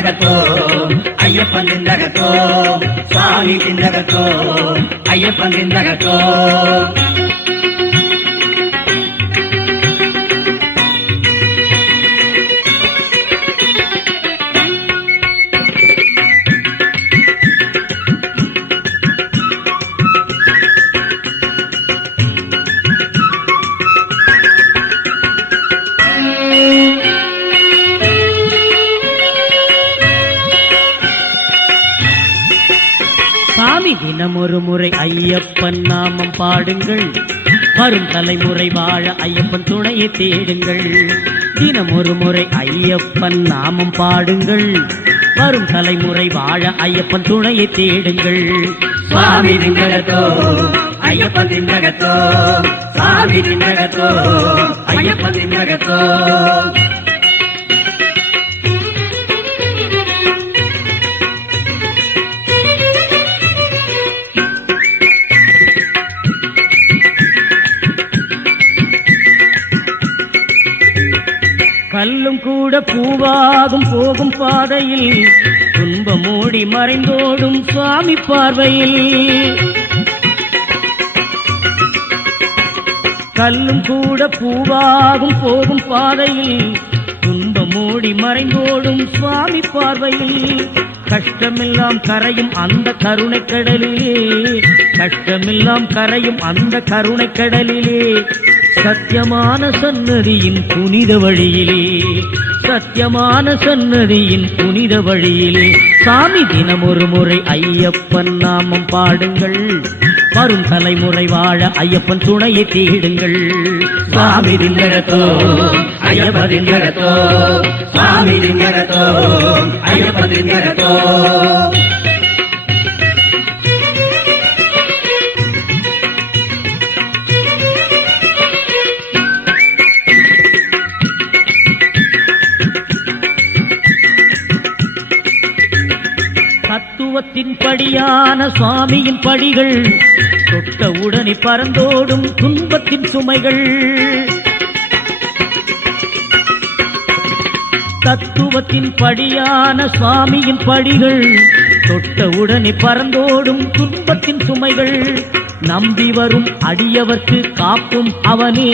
திண்டகத்தோ ஐயப்பன் திண்டகத்தோ சுவாமி திண்டகத்தோ ஐயப்பன் திண்டகத்தோ சாமி தினமொரு முறை ஐயப்பன் நாமம் பாடுங்கள், வரும் தலைமுறை வாழ ஐயப்பன் துணையை தேடுங்கள். தினமொரு முறை ஐயப்பன் நாமம் பாடுங்கள், வரும் தலைமுறை வாழ ஐயப்பன் துணையை தேடுங்கள். சுவாமி திண்டகத்தோ ஐயப்பன் திண்டகத்தோ சுவாமி திண்டகத்தோ ஐயப்பன் திண்டகத்தோ கல்லும் கூட பூவாகும் போகும் பாதையில் துன்பம் மூடி மறைந்தோடும் சுவாமி பார்வையில். கல்லும் கூட பூவாகும் போகும் பாதையில் துன்பம் மூடி மறைந்தோடும் சுவாமி பார்வையில். கஷ்டமெல்லாம் கரையும் அந்த கருணை கடலிலே, கஷ்டமெல்லாம் கரையும் அந்த கருணை கடலிலே, சத்தியமான சன்னதியின் புனித வழியிலே, சத்தியமான சன்னதியின் புனித வழியிலே. சாமி தினமொரு முறை ஐயப்பன் நாமம் பாடுங்கள், வரும் தலைமுறை வாழ ஐயப்பன் துணையை தேடுங்கள். சுவாமி திண்டகத்தோ ஐயப்பன் திண்டகத்தோ சுவாமி திண்டகத்தோ ஐயப்பன் திண்டகத்தோ தத்துவத்தின் படியான சுவாமியின் படிகள், தொட்ட உடனே பறந்தோடும் துன்பத்தின் சுமைகள். தத்துவத்தின் படியான சுவாமியின் படிகள், தொட்ட உடனே பறந்தோடும் துன்பத்தின் சுமைகள். நம்பி வரும் அடியவர்க்கு காப்பும் அவனே,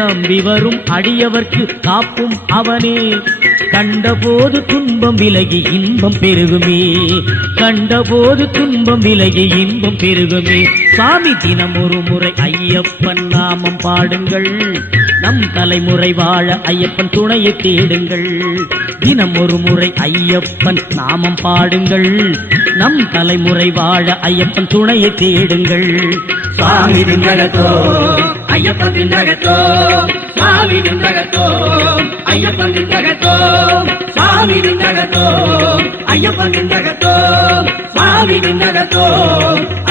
நம்பி வரும் அடியவர்க்கு காப்பும் அவனே. கண்டபோது துன்பம் விலகி இன்பம் பெருகுமே, கண்டபோது துன்பம் விலகி இன்பம் பெருகுமே. சாமி தினமொரு முறை ஐயப்பன் நாமம் பாடுங்கள், நம் தலைமுறை வாழ ஐயப்பன் துணையை தேடுங்கள். தினமொரு முறை ஐயப்பன் நாமம் பாடுங்கள், நம் தலைமுறை வாழ ஐயப்பன் துணையை தேடுங்கள். சுவாமி திண்டகத்தோ ஐயப்பன் திண்டகத்தோ சுவாமி திண்டகத்தோ ஐயப்பன் திண்டகத்தோ சுவாமி திண்டகத்தோ ஐயப்பன் திண்டகத்தோ சுவாமி திண்டகத்தோ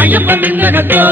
ஐயப்பன் திண்டகத்தோ